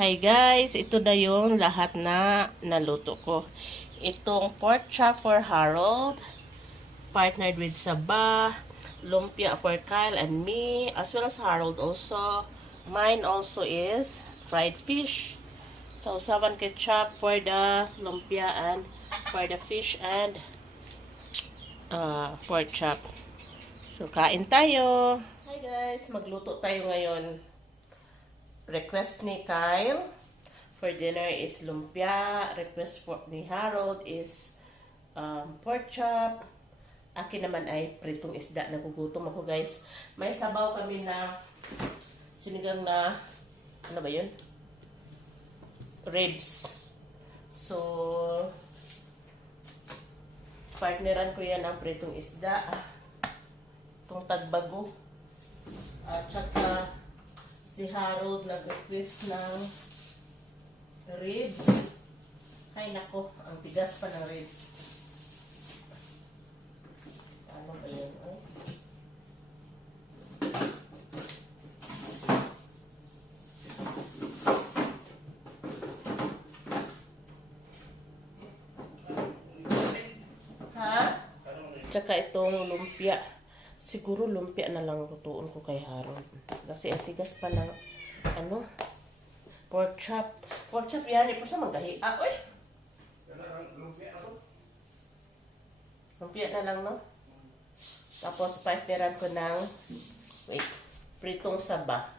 Hi guys, ito na yung lahat na naluto ko. Itong pork chop for Harold, partnered with Saba, lumpia for Kyle and me, as well as Harold also. Mine also is fried fish. So, sawan ketchup for the lumpia and for the fish and pork chop. So, kain tayo. Hi guys, magluto tayo ngayon. Request ni Kyle for dinner is lumpia. Request ni Harold is pork chop. Akin naman ay pritong isda. Nagugutom ako guys. May sabaw kami na sinigang na, ano ba yun? Ribs. So, partneran ko yan ang pritong isda. Itong tagbago. At saka, si Harold nag-request ng ribs. Ay nako, ang tigas pa ng ribs. Ano ba yun? Ay? Ha? Tsaka itong lumpia. Siguro lumpia na lang lutuon ko kay Harold. Kasi ang tigas pa ng ano? Pork chop. Pork chop yan. Ipos na manggahi. Uy! Lumpia na lang, no? Tapos, partneran ko ng pritong saba.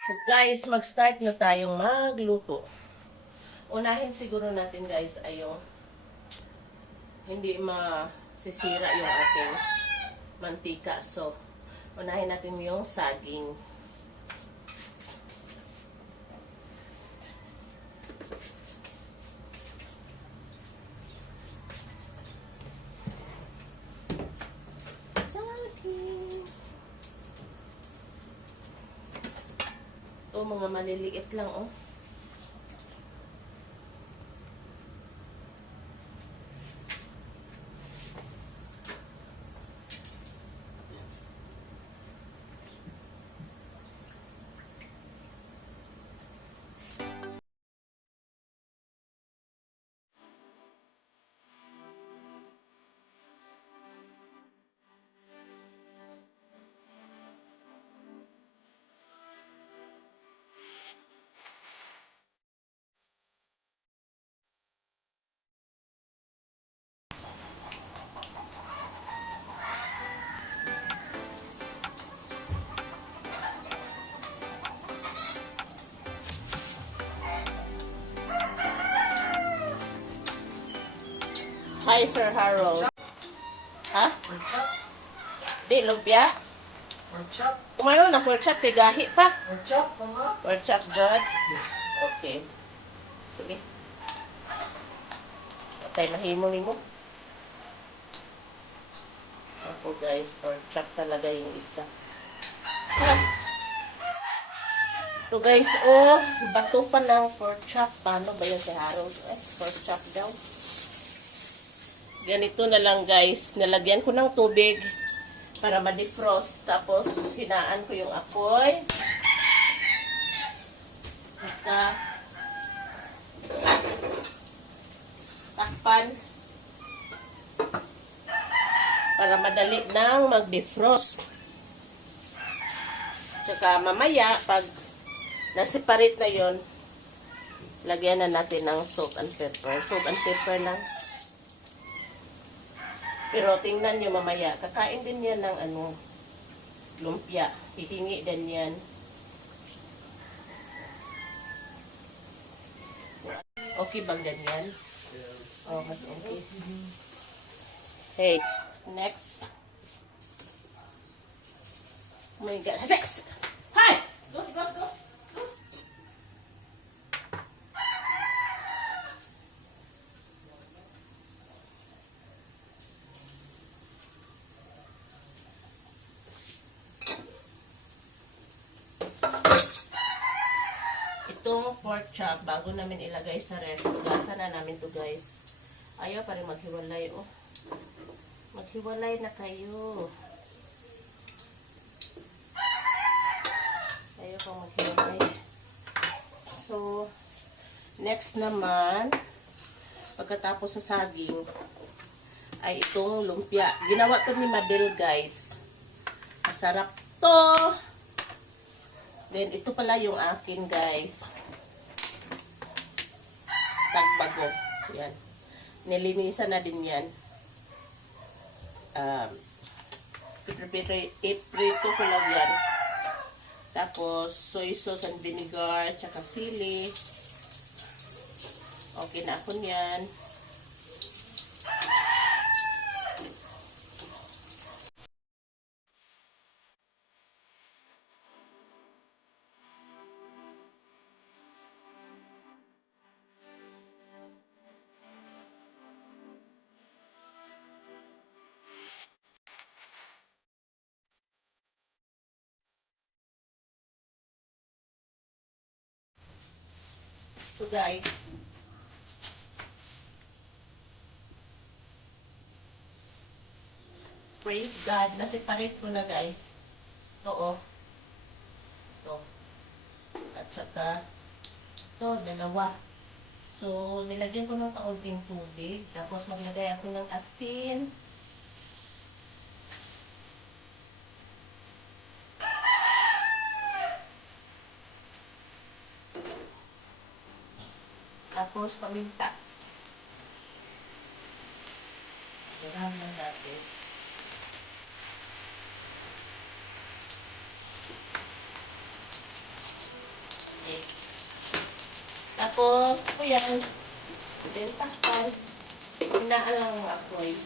So guys, mag-start na tayong magluto. Unahin siguro natin guys ay yung hindi masisira yung ating mantika. So, unahin natin yung saging. Saging. Ito, mga maliliit lang, oh. Hi, Sir Harold. Ha? Pork chop? Di, lumpia? Pork chop? Kumayon na pork chop, kay gahi pa. Pork chop, mga? Pork chop, good? Okay. Sige. Patay na himo mo. Ako guys, pork chop talaga yung isa. Ha? Ito guys, oh, bato pa ng pork chop. Paano ba yan si Harold? Pork chop daw. Ganito na lang guys. Nalagyan ko ng tubig para ma-defrost. Tapos, hinaan ko yung apoy. Saka, takpan. para madali nang mag-defrost. Tsaka mamaya, pag na-separate na yon, lagyan na natin ng salt and pepper. Salt and pepper lang. Pero tingnan nyo mamaya, kakain din yan ng lumpia. Hihingi din yan. Okay bang ganyan? Oh, mas okay. Hey, next. Oh my God. Sex! Hi! Dos. Itong pork chop, bago namin ilagay sa ref, hugasan na namin to guys. Ayaw pa rin maghiwalay, oh. Maghiwalay na kayo. Ayaw pang maghiwalay. So, next naman, pagkatapos sa saging, ay itong lumpia. Ginawa to ni Madel guys. Masarap to. Then, ito pala yung akin, guys. Tagbago. Yan. Nilinisan na din yan. Iprito ko lang yan. Tapos, soy sauce and vinegar, tsaka sili. Okay na ako yan. So guys, praise God, na-separate ko na guys. Ito oh. Ito. At saka, ito, dalawa. So, nilagyan ko ng kaunting tubig. Tapos maglagay ako ng asin. Tapos paminta. Gawin na natin. Okay. Tapos, ito yan. Then, takpan. Hinaan lang ako eh.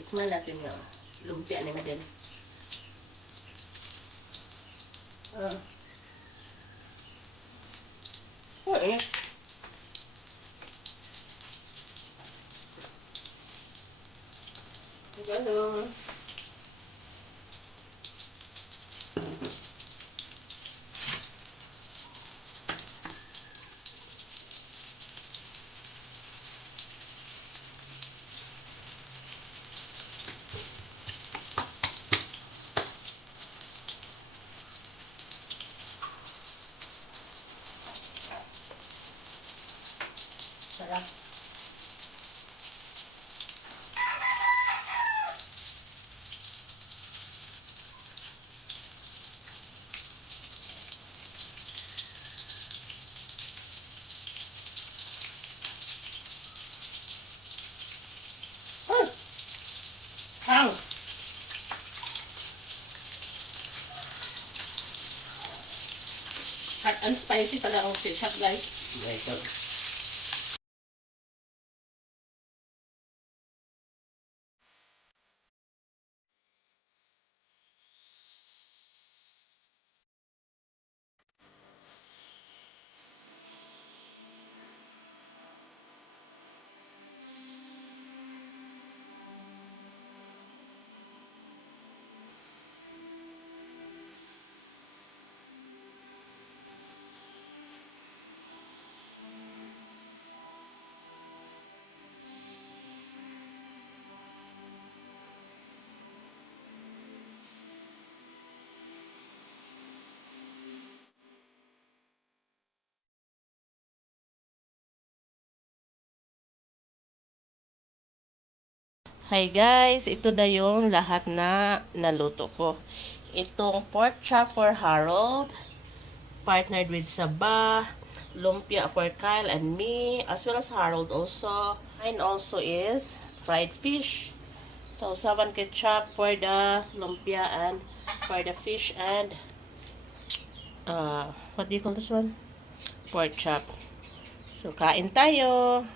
Tikman natin yung lumpia ni Madel. Eh. Ganun. Sarap. Hang! Hot and spicy pala ang ketchup guys. Ito. Hi guys, ito na yung lahat na naluto ko. Itong pork chop for Harold, partnered with saba, lumpia for Kyle and me, as well as Harold also. Mine also is fried fish. So, sawan ketchup for the lumpia and for the fish and what do you call this one? Pork chop. So, kain tayo!